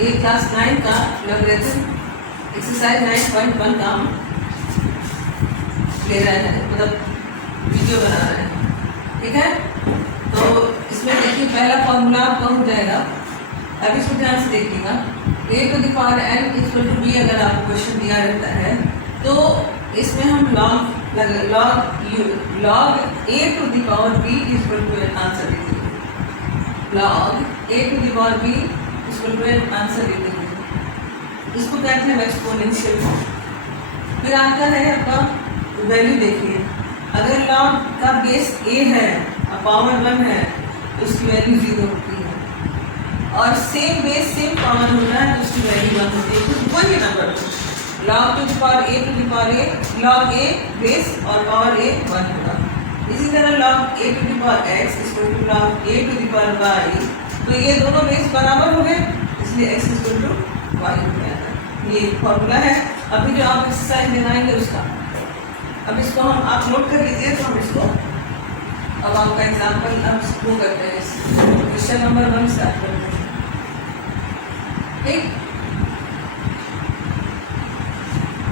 ये क्लास 9 का logarithm exercise 9.1 का हम ले रहे हैं, मतलब वीडियो बना रहे हैं, ठीक है। तो इसमें देखिए पहला फॉर्मूला आपका हो जाएगा, अब इसको ध्यान से देखिएगा। a to the power n equal to b अगर आपको क्वेश्चन दिया रहता है तो इसमें हम log a to the power b equal to answer लिखेंगे। log a to the power b equal to answer लिखेंगे। इसको कहते हैं एक्सपोनेंशियल फॉर्म। फिर आता है आपका वैल्यू, देखिए अगर log का बेस a है और पावर 1 है तो उसकी वैल्यू 0 होती है, और सेम बेस सेम पावर होना है तो उसकी वैल्यू 1 होती है। कुछ वही number log to the power a to the power a, log a base और पावर a 1 होगा। इसी तरह log a to the power x equal to log a to the power y, तो ये दोनों बेस बराबर हो गए, इसलिए x इक्वल टू y हो गया। ये फॉर्मूला है। अभी जो आप एक्सरसाइज बनाएंगे उसका, अब इसको हम आप नोट कर लीजिए। तो हम इसको अब आपका एग्जाम्पल अब वो करते हैं, क्वेश्चन नंबर 1 स्टार्ट करते हैं, ठीक।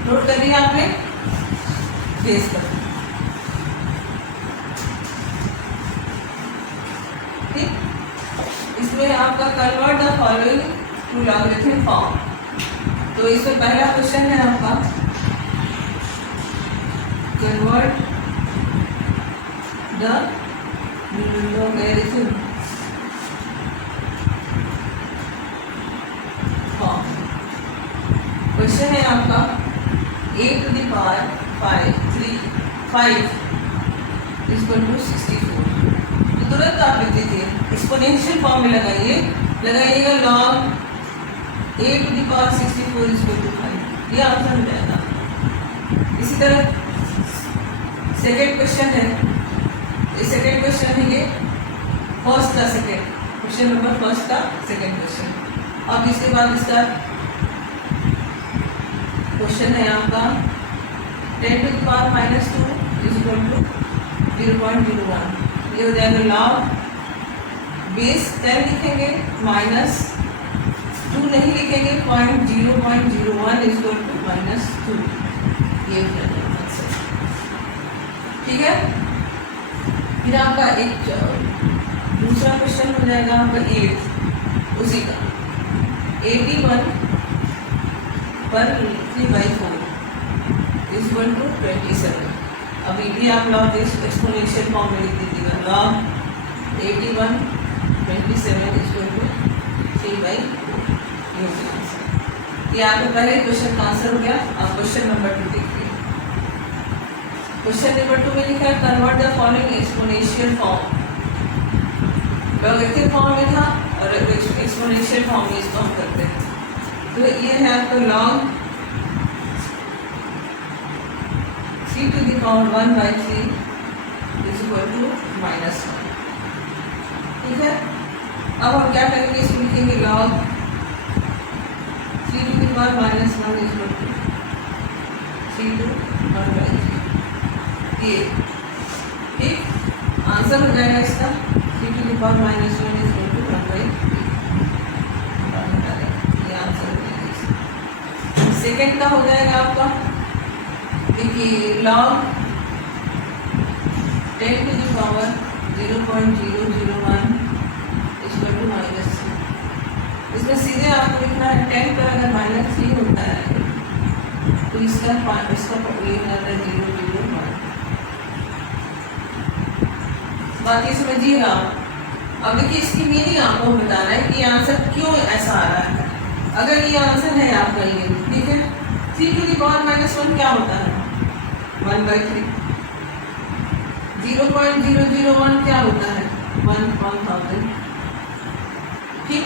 नोट कर लिया आपने, बेस कर, ठीक। इसमें आपका convert the following to logarithm form. तो इसमें पहला क्वेश्चन है आपका convert the logarithm form. Question है आपका a to the power 5 equal to 64। तो तुरंत आप लिख दीजिए, एक्सपोनेंशियल फॉर्म में लगाइएगा log a to the power 64 equal to 5, ये आंसर हो जाएगा। इसी तरह सेकेंड क्वेश्चन है, ये सेकेंड क्वेश्चन है, ये फर्स्ट का सेकेंड क्वेश्चन नंबर फर्स्ट का सेकेंड क्वेश्चन। अब इसके बाद इसका क्वेश्चन है आपका 10 to the power -2 equal to 0.01। ये हो जाएगा log बेस 10 लिखेंगे -2 नहीं लिखेंगे, 0.01 इक्वल टू -2, ये हो जाएगा आंसर, ठीक है। फिर आपका एक दूसरा क्वेश्चन हो जाएगा आपका 8 उसी का 81 पर 3/4 इक्वल टू 27। अभी भी आप लॉग एक्सपोनेंशियल फॉर्म में लिख दीजिएगा, log 81 27 इक्वल टू 3/4। ये आपका पहले क्वेश्चन का आंसर हो गया। आप क्वेश्चन नंबर 2 देखिए। क्वेश्चन नंबर 2 में लिखा है convert the following exponential form. Logarithm form में था और एक्सपोनेंशियल फॉर्म में इसको हम करते हैं। तो ये है आपका log 3 to the power 1/3 equal to -1, ठीक है। अब हम क्या करेंगे, इसको लिखेंगे log 3 to the power -1 equal to 3 to 1/3, ये ठीक आंसर हो जाएगा इसका 3 to the power -1 equal to 1/3, ये आंसर हो जाएगा। सेकेंड का हो जाएगा आपका, देखिए log 10 to the power 0.001 equal to -3। इसमें सीधे आपको लिखना है 10 पर अगर -3 होता है तो इसका ये हो जाता है 0.001। बाकी समझिएगा। अब देखिए इसकी मीनिंग आपको बताना है कि आंसर क्यों ऐसा आ रहा है। अगर ये आंसर है आपका ये, ठीक है, 3 टू द पावर -1 क्या होता है 1/3, 0.001 क्या होता है 1000, ठीक।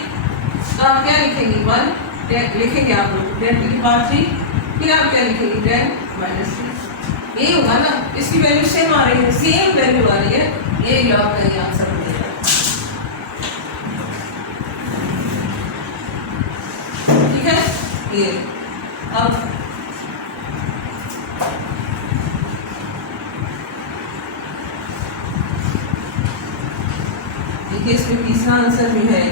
तो आप क्या लिखेंगे 1 लिखेंगे आप लोग 10 टू द पावर 3, फिर आप क्या लिखेंगे 10 -3, ये होगा ना। इसकी वैल्यू सेम आ रही है, सेम वैल्यू आ रही है, ये लॉग का ये आंसर हो जाएगा, ठीक है। ये अब देखिए इसमें तीसरा आंसर भी है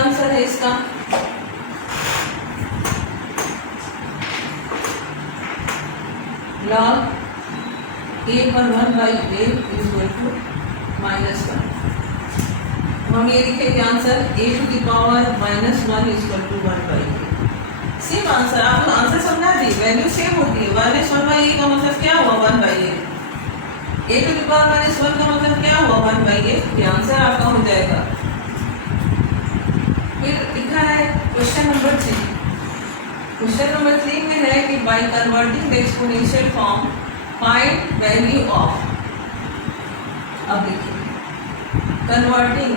आंसर है इसका? लॉग ए पर 1/a इक्वल टू -1। हम ये लिखेंगे answer a to the power -1 equal to 1/a। Same answer, आपको आंसर समझा दी, वैल्यू सेम होती है। -1/a का मतलब क्या हुआ? 1/a। a to the power -1 का मतलब क्या हुआ? 1/a। ये आंसर आपका हो जाएगा। फिर लिखा है क्वेश्चन नंबर 3। क्वेश्चन नंबर 3 में है कि by converting the exponential form find value of. अब देखिए, converting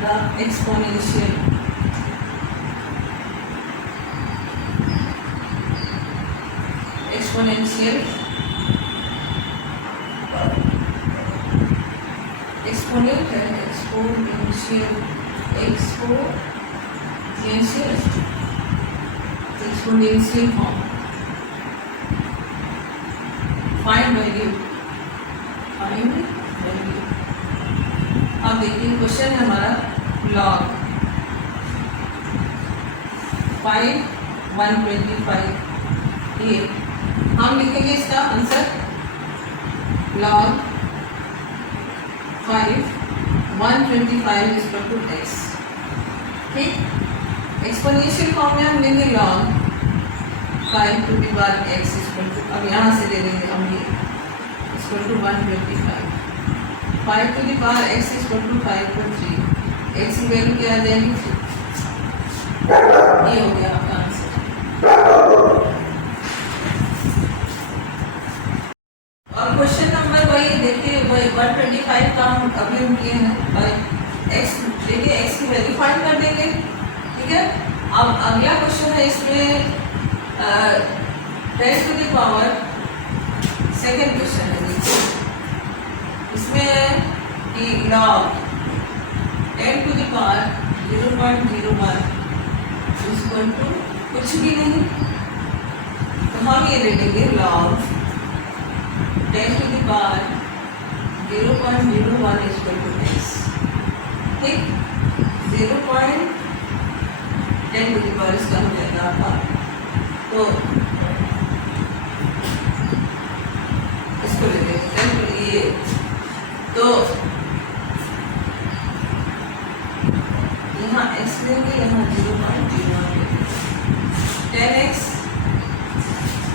the exponential exponential form find value। अब देखिए क्वेश्चन है हमारा log 5 125। ये हम लिखेंगे इसका answer log 5 125 equal to x। ठीक, एक्सपोनेंशियल फॉर्म में हम लेंगे log 5 to the power x equal to, अब यहाँ से ले लेंगे हम ये equal to 125। 5 to the power x equal to 5 पर 3, x की वैल्यू क्या आ जाएगी? 3। ये हो गया आपका आंसर। और क्वेश्चन नंबर वही देखिए, वही 125 का हम अभी हम किए हैं बाय x। देखिए x की वैल्यू फाइंड कर देंगे। ठीक है, अब अगला क्वेश्चन है इसमें 10 to the power, second question है। देखिए इसमें है कि log 10 to the power 0.01 equal to कुछ भी नहीं, तो हम ये ले लेंगे log 10 to the power 0.01 equal to x। ठीक, 0.10 टू द पावर इसका हो जाएगा आपका, तो इसको ले लेंगे ये, तो यहाँ x लेंगे, यहाँ 0.01 10x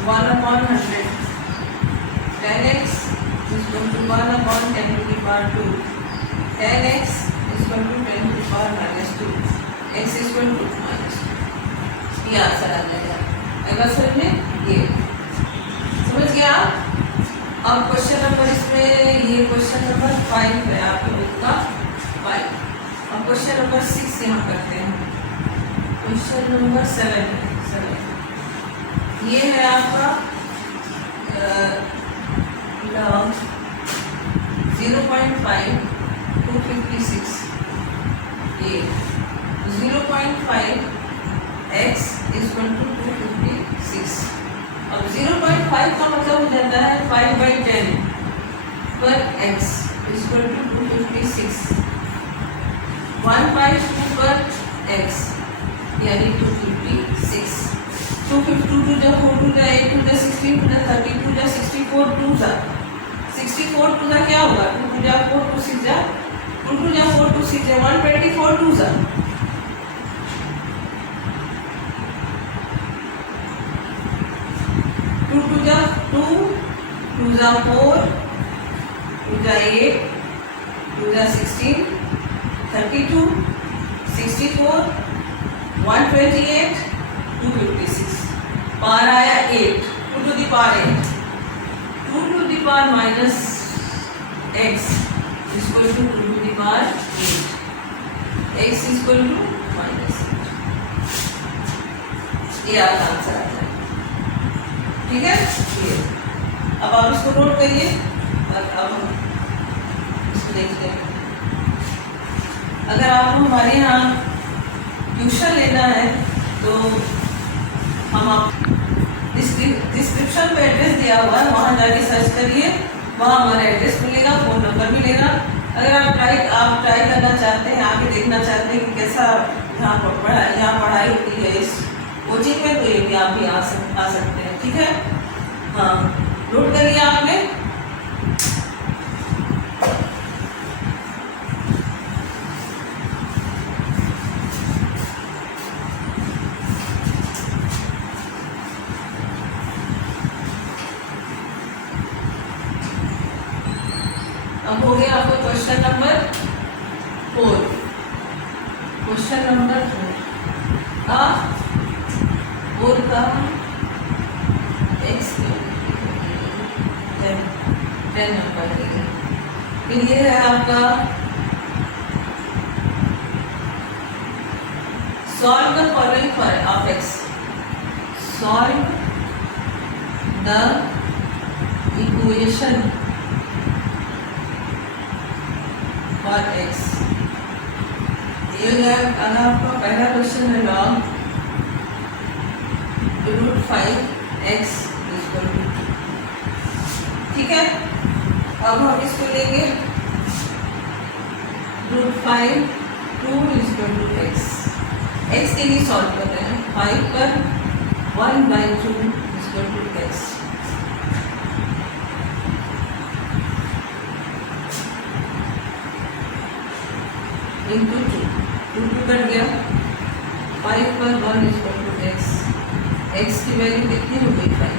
1/100, 10x equal to 1/10 to the power 2, 10x equal to 10 to the power -2, x equal to -2। ये आंसर आ जाएगा। अगला सर में ये समझ गया आप? अब क्वेश्चन नंबर इसमें ये क्वेश्चन नंबर 5 है आपके बुक का 5। अब क्वेश्चन नंबर 6 यहाँ करते हैं। क्वेश्चन नंबर 7 ये है आपका log 0.5 256। ये 0.5 x इक्वल टू 256। अब 0.5 का मतलब हो जाता है 5/10 पर x इक्वल टू 256। 1/2 पर x यानी 256। 252 जब 4 टू जा 8 टू जा 16 टू जा 32 जा 64 टू जा 64 टू जा क्या होगा? 2 टू जा 4 टू 6 जा 2 टू जा 4 टू 6 जा 124 टू जा 2 टू जा 2 टू जा 4 टू जा 8 टू जा 16 32 64 128 256। पार आया 8, 2 to the power 8, 2 to the power minus x equal to 2 to the power 8, x equal to -8। ये आपका आंसर आता है। ठीक है, ये अब आप इसको नोट करिए। अब हम इसको देखते हैं। अगर आपको हमारे यहाँ ट्यूशन लेना है तो हम आप डिस्क्रिप्शन पे एड्रेस दिया हुआ है, वहाँ जाके सर्च करिए, वहाँ हमारा एड्रेस मिलेगा, फ़ोन नंबर मिलेगा। अगर आप ट्राई करना चाहते हैं, आके देखना चाहते हैं कि कैसा यहाँ पढ़ाई होती है इस कोचिंग में, तो ये भी आप भी आ सकते हैं। ठीक है, हाँ, नोट करिए आपने। अब हो गया आपको क्वेश्चन नंबर 4। क्वेश्चन नंबर 4 और का x 10 नंबर है। फिर ये है आपका solve the following for of x। Solve the equation for x। ये जो है आपका पहला क्वेश्चन है लॉग √5x = 2। ठीक है, अब हम इसको लेंगे √5 2 = x। x के लिए सॉल्व कर रहे हैं। 5 पर 1/2 = x। इंटू 2 कट गया। 5 पर 1 = x। x की वैल्यू कितनी हो गई? 5।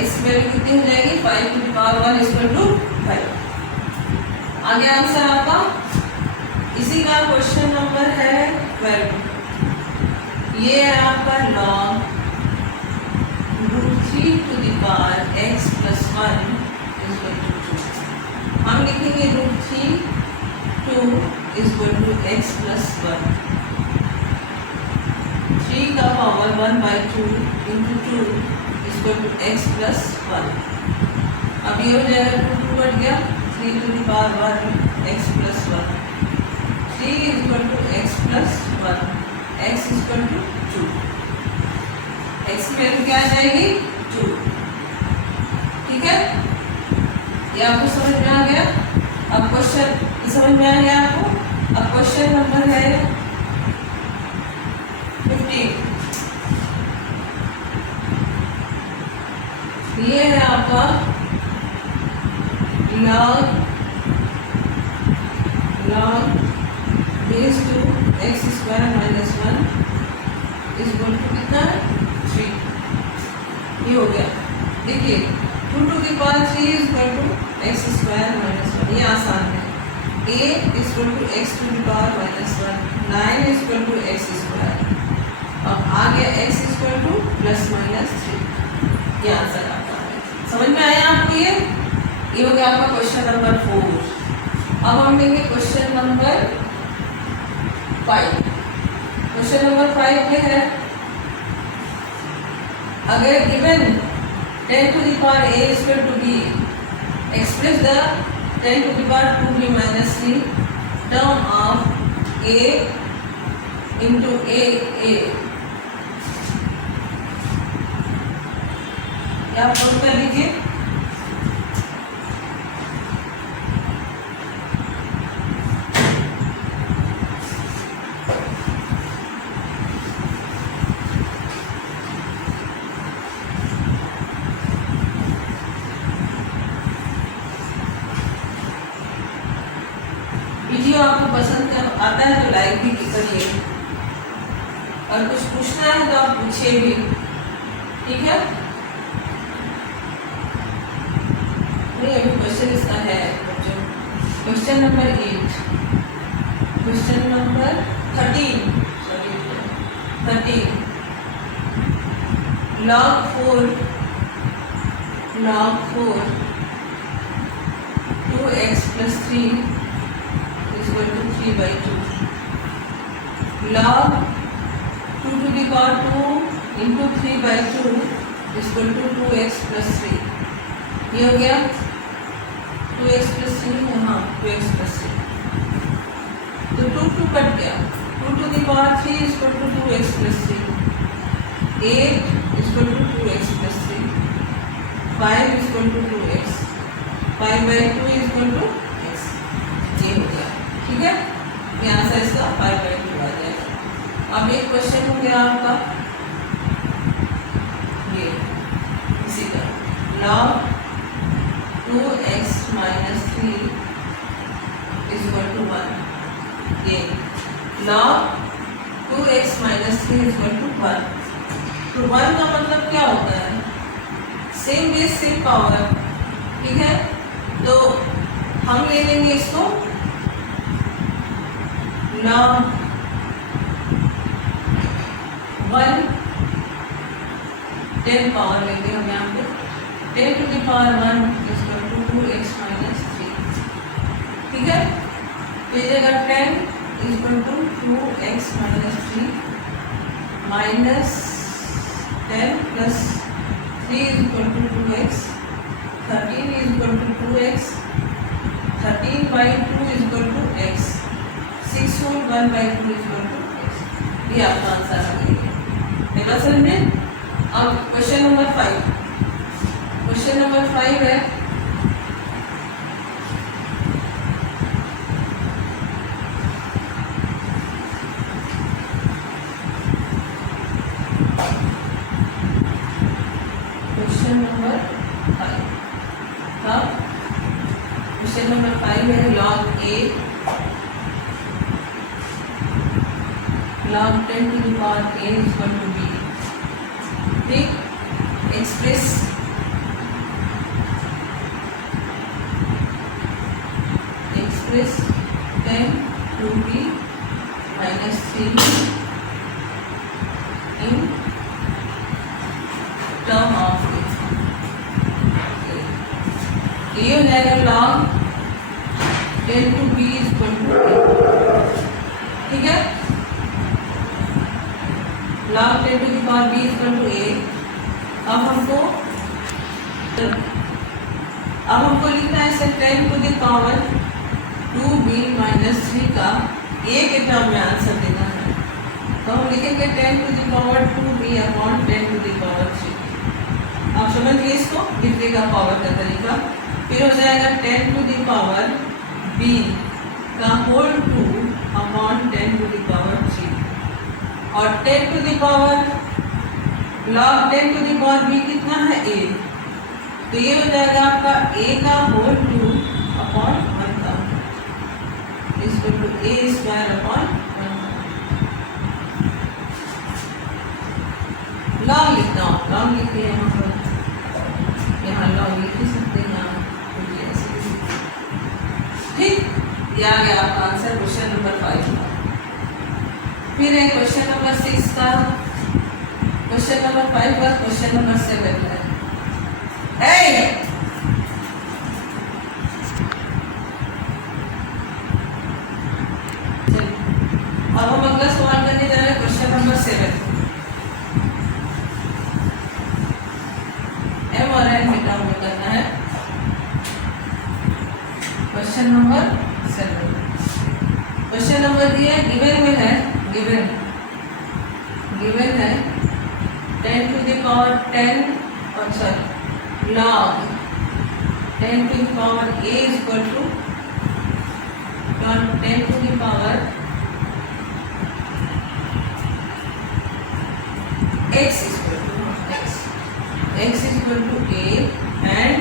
x की वैल्यू कितनी हो जाएगी? 5 × 1 = 5। आगे आंसर आपका इसी का क्वेश्चन नंबर है 12। ये है आपका log √3x + 1 = 2। हम लिखेंगे √3 2 = x + 1। 3 का पावर 1/2 × 2 = x + 1। अब ये हो जाएगा 2 कट गया। 3 to the power 1 x + 1। 3 = x + 1। x = 2। x की वैल्यू क्या आ जाएगी? 2। ठीक है, ये आपको समझ में आ गया। अब क्वेश्चन समझ में आ गया आपको। अब क्वेश्चन नंबर है 15। ये है आपका log base 2 x² - 1 = कितना है? 3। ये हो गया। देखिए 2 to the power 3 = x² - 1। ये आसान है। a = x to the power -1। 9 = x²। अब आ गया x = +-3। ये आंसर आपका है। समझ में आया आपको? ये हो गया आपका क्वेश्चन नंबर 4। अब हम लेंगे क्वेश्चन नंबर 5। क्वेश्चन नंबर 5 में है, अगर given 10 to the power a = b, express the 10 to the power 2b - 3 term of a into a। क्या आप नोट कर लीजिए। वीडियो आपको पसंद आता है तो लाइक भी करिए, और कुछ पूछना है तो आप पूछिए भी। ठीक है, नहीं अभी क्वेश्चन इसका है बच्चों। Question number 8। Question number 13 log 4 2x + 3 = 3/2। log 2 to the power 2 × 3/2 = 2x + 3। ये हो गया 2x + 3 है। हाँ, 2x + 3। तो 2 कट गया। 2 to the power 3 = 2x + 3। 8 = 2x + 3। 5 = 2x। 5/2 is equal to x, ये हो गया। ठीक है, यहाँ से इसका 5/2 आ जाएगा। अब एक क्वेश्चन हो गया आपका ये इसी का log 2x minus 3 is equal to 1। ये log 2x minus 3 is equal to 1। तो 1 का मतलब क्या होता है? Same base same power. ठीक है, तो हम ले लेंगे इसको log 1 10 पावर लेंगे हम यहाँ पे 10 to the power 1 is equal to 2x minus 3। ठीक है, तो ये जगह 10 is equal to 2x minus 3 minus 10 plus 3 is equal to 2x, 13 is equal to 2x, 13 by 2 is equal to x, 6 whole 1 by 2 is equal to x। ये आपका answer आ गया। देखा समझे? अब क्वेश्चन नंबर 5, क्वेश्चन नंबर 5 है question number 5 है log a log 10 to the power a is equal to b। ठीक, express express 10 to b minus 3 in term of ये हो जाएगा log 10 to b is equal to a। ठीक है, log 10 to the power b is equal to a। अब हमको लिखना है इसे 10 to the power 2b minus 3 का a के टर्म में आंसर देना है। तो हम लिखेंगे 10 to the power 2b upon 10 to the power 3। आप समझिए इसको लिखने का पावर का तरीका। फिर हो जाएगा 10 to the power b का whole 2 upon 10 to the power 3 और 10 to the power log 10 to the power b कितना है a, तो ये हो जाएगा आपका a का होल 2 अपॉन 1 का equal to a square upon 1। log लिखना हो, log लिखिए यहाँ पर, यहाँ log लिख ही सकते हैं आप। ठीक, ये आ गया आपका आंसर क्वेश्चन नंबर 5 का। फिर है क्वेश्चन नंबर 6 का, क्वेश्चन नंबर 5 का क्वेश्चन नंबर 7 है। अब हम अगला सवाल करने जा रहे हैं क्वेश्चन नंबर 7। m और n के टर्म में करना है। क्वेश्चन नंबर 7, क्वेश्चन नंबर दिया है, गिवन में है, गिवन है 10 to the power 10 और sorry log 10 to the power a is equal to log 10 to the power x is equal to x is equal to a and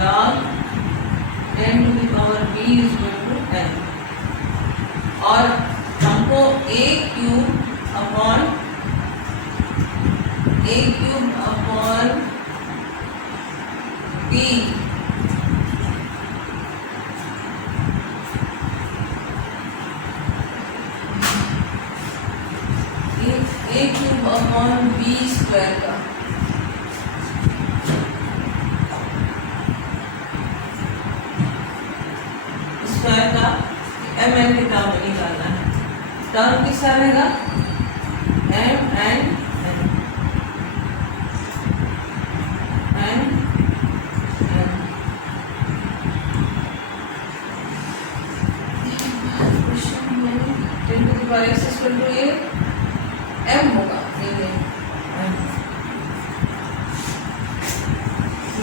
log 10 to the power b is equal to n और हमको a cube upon b a cube upon b square का square का m n के term में निकालना है। Term किसका रहेगा? m and x is equal to a m होगा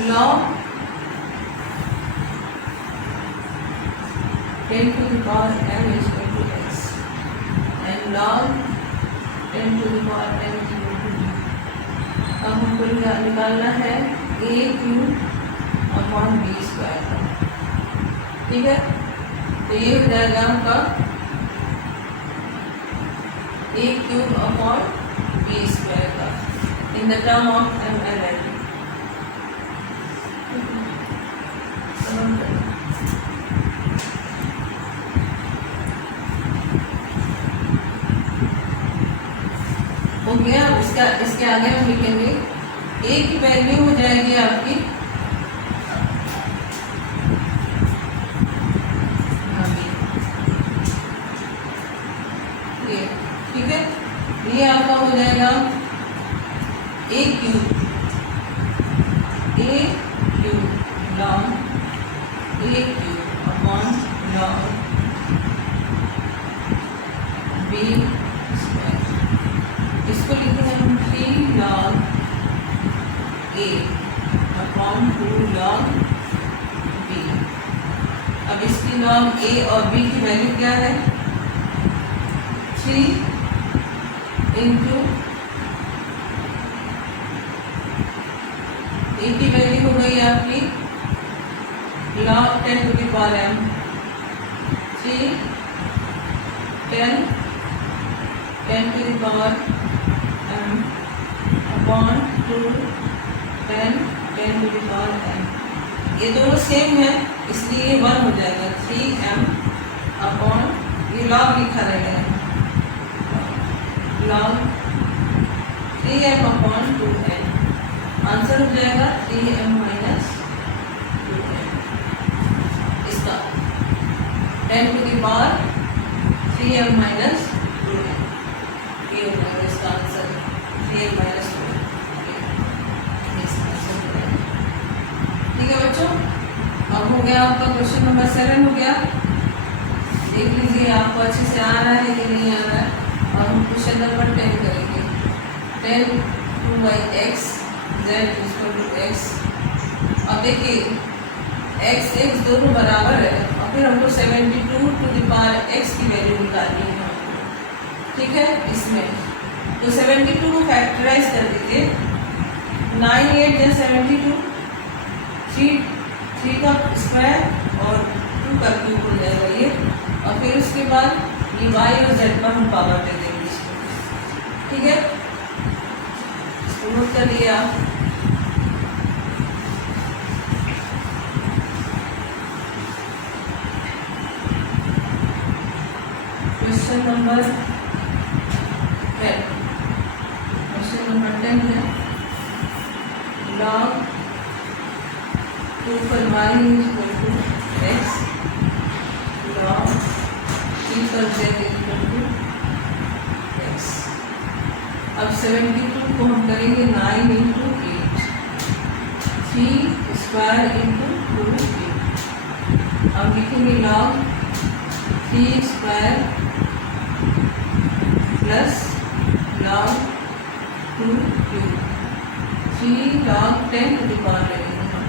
log 10 to the power m is equal to x and log 10 to the power m is equal to b. अब हमको निकालना है a cube upon B square का, ठीक है। तो ये हो जाएगा आपका a cube upon B square का in the term of m L L. हो गया। इसके आगे हम लिखेंगे a की वैल्यू हो जाएगी आपकी ये, ठीक है। ये आपका हो जाएगा a cube log a cube upon log b square. इसको लिखेंगे हम 3 log a upon 2 log b। अब इसकी log a और b की वैल्यू क्या है? 3 इंटू a की वैल्यू हो गई आपकी log 10 to the power m, 3 10 to the power m upon 2 10 to the power m। ये दोनों सेम है इसलिए ये 1 हो जाएगा। 3m अपॉन ये लॉग लिखा रहेगा log 3m upon 2n। Answer हो जाएगा 3m माइनस 2n। इसका 10 to the power 3m minus 2n ये हो जाएगा इसका आंसर 3m माइनस 2n। ठीक है बच्चों, अब हो गया आपका क्वेश्चन नंबर 7 हो गया। देख लीजिए आपको अच्छे से आ रहा है कि नहीं आ रहा है। और हम क्वेश्चन नंबर 10 करेंगे। 10 2 by x z equal to x। अब देखिए x x दोनों बराबर है और फिर हमको 72 to the power x की वैल्यू निकालनी है, ठीक है। इसमें तो 72 को फैक्टराइज कर दीजिए। 9 8 या 72 3 का स्क्वायर और 2 का क्यूब हो जाएगा ये। और फिर उसके बाद ये y और z पर हम पावर दे देंगे इसको, ठीक है। इसको नोट कर लिया। क्वेश्चन नंबर 10 है log 2 पर y equal to x log 3 पर z इक्वल टू x। अब 72 को हम करेंगे 9 इंटू 8 3 स्क्वायर इंटू 2। हम लिखेंगे log 3 square plus log 2 cube 3 log 10 to the power लगेगा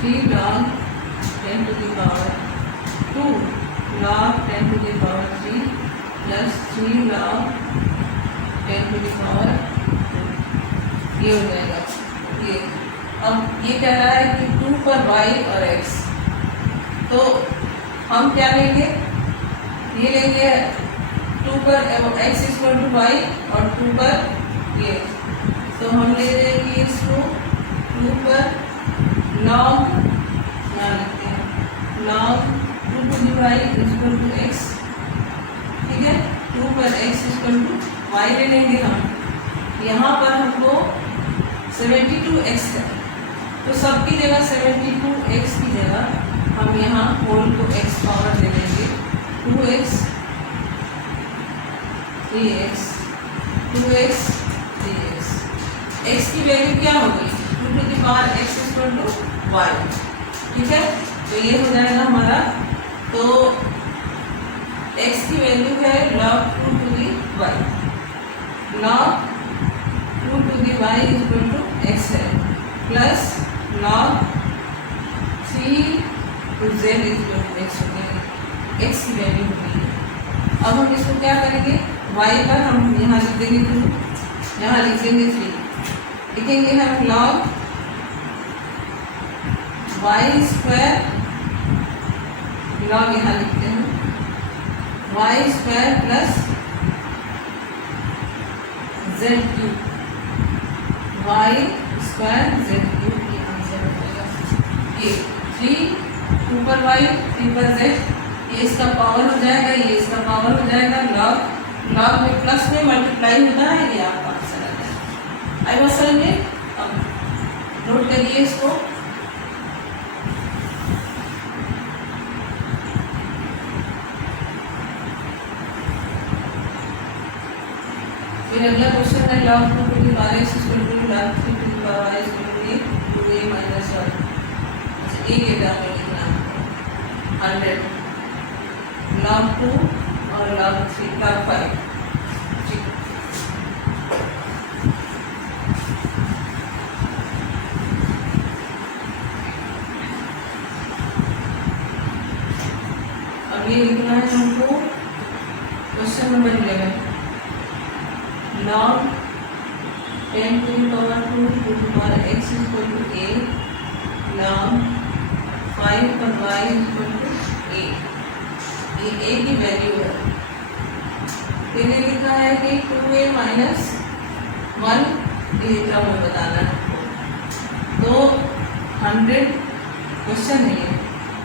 3 log 10 to the power 2 log 10 to the power 3 plus 3 log 10 to the power 2। ये हो जाएगा ये। अब ये कह रहा है कि 2 पर y और x, तो हम क्या लेंगे? ये लेंगे 2 पर x इक्वल टू y और 2 पर ये, तो हम ले लेंगे इसको 2 पर log ना लिखते हैं log 2 to the y equal to x, ठीक है। 2 पर x इक्वल टू y ले लेंगे हम। यहाँ पर हमको 72x है तो सबकी जगह 72x की जगह हम यहाँ होल को x पावर दे देंगे 2x 3x 2x 3x। x की वैल्यू क्या होगी? 2 to the power x equal to y, ठीक है। तो ये हो जाएगा हमारा। तो x की वैल्यू है log 2 to the y, log 2 to the y equal to x है plus log 3 to z equal to x हो गया। एक्स की वैल्यू होगी। अब हम इसको क्या करेंगे, वाई पर हम यहाँ लिख देंगे 2, यहाँ लिख देंगे 3, लिखेंगे हम लॉग वाई स्क्वायर, लॉग यहाँ लिखते हैं y square plus z cube, y square z cube, ये आंसर हो जाएगा। ये 3 ऊपर वाई 3 पर जेड, ये इसका पावर हो जाएगा, ये इसका पावर हो जाएगा, लॉग लॉग में प्लस में मल्टीप्लाई होता है, ये आपका आंसर आ जाएगा। आई बात समझ में? अब नोट करिए इसको। फिर अगला क्वेश्चन है log 2 to the power x equal to log 3 to the power y equal to a minus 1। अच्छा ए के टर्म में लिखना 100 log 2 और log 3 log 5। ठीक, अब ये लिखना है हमको question number 11 log 10 to the power 2 to the power x is equal to a log 5 पर y is equal to a। ये a की वैल्यू है, मैंने लिखा है कि 2a माइनस 1, ये टर्म में बताना है हमको। तो 100 क्वेश्चन है, ये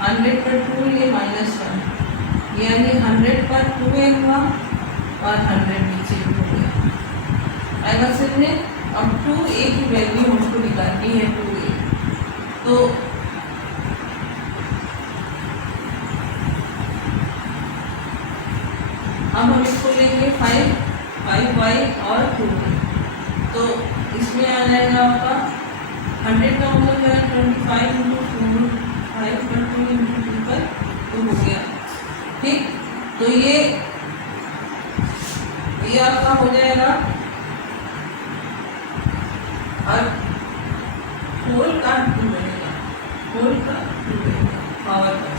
100 पर 2 ये माइनस 1, यानी 100 पर 2a हुआ और 100 नीचे हो गया। आएगा समझ में? अब 2a की वैल्यू हमको निकालनी है 2a, तो अब हम इसको लेंगे 5y और 2a, तो इसमें आ जाएगा आपका 100 का मतलब है 25 इंटू 4 5 पर 2 इंटू 2 पर 2 हो गया। ठीक, तो ये आपका हो जाएगा। और होल का 2 बनेगा, होल का 2 बनेगा पावर का,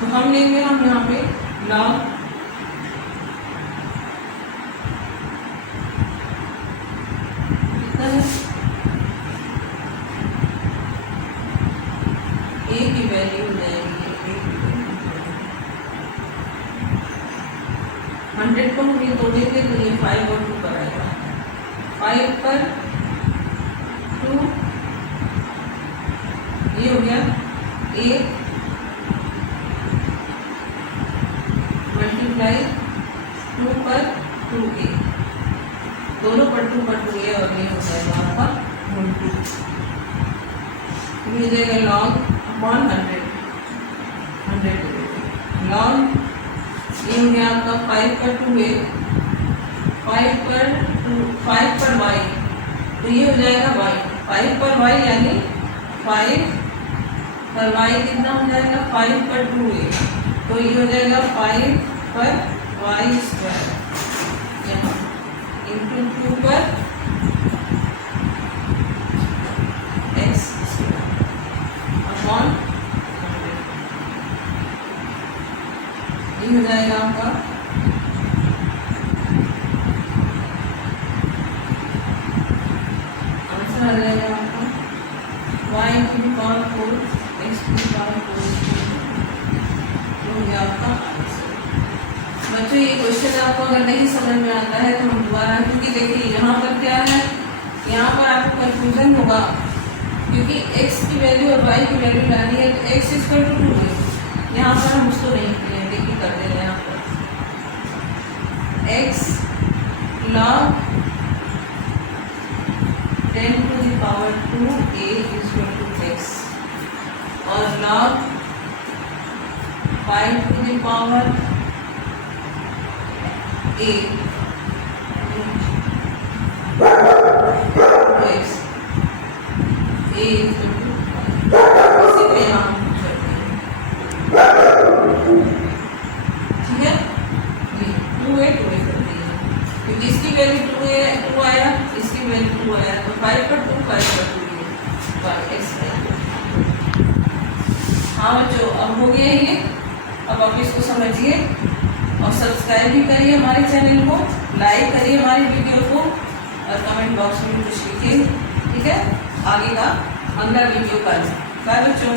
तो हम लेंगे हम यहाँ पे लॉग कितना है, ए की वैल्यू हो जाएगी 100 को हम ये तोड़ेंगे तो ये 5 और 2 पर आएगा, 5 पर 2 ये हो गया a मल्टीप्लाई 2 पर 2a, दोनों पर 2 पर 2a और ये हो जाएगा आपका 2, ये हो जाएगा लॉग अपॉन 100 लॉग, ये हो गया आपका 5 पर 2a, 5 पर y, तो ये हो जाएगा y, 5 पर y यानी 5 पर y कितना हो जाएगा 5 पर 2a, तो ये हो जाएगा 5 पर y स्क्वायर यहाँ इंटू 2 पर x स्क्वायर अपॉन 100, ये हो जाएगा आपका आंसर आ जाएगा आपका y to the power 4 x to the power 4, तो ये आपका आंसर। बच्चों ये क्वेश्चन आपको अगर नहीं समझ में आता है तो हम दोबारा, क्योंकि देखिए यहाँ पर क्या है, यहाँ पर आपको कंफ्यूजन होगा क्योंकि x की वैल्यू और y की वैल्यू लानी है, तो x इक्वल टू 2 है, यहाँ पर हम उसको नहीं किए, देखिए कर दे रहे हैं यहाँ पर x log 10 to the power 2a is equal to x और log 5 to the power a x a is equal to, इसी को यहाँ हम करते हैं, ठीक है, 2a करते हैं क्योंकि इसकी वैल्यू 2 आया, इसकी वैल्यू 2 आया, तो 5 पर 2 5 पर 2 x। हाँ बच्चों अब हो गया ये, अब आप इसको समझिए और सब्सक्राइब भी करिए हमारे चैनल को, लाइक करिए हमारी वीडियो को और कमेंट बॉक्स में कुछ लिखिए। ठीक है, आगे का अगला वीडियो कल। बाय बच्चों।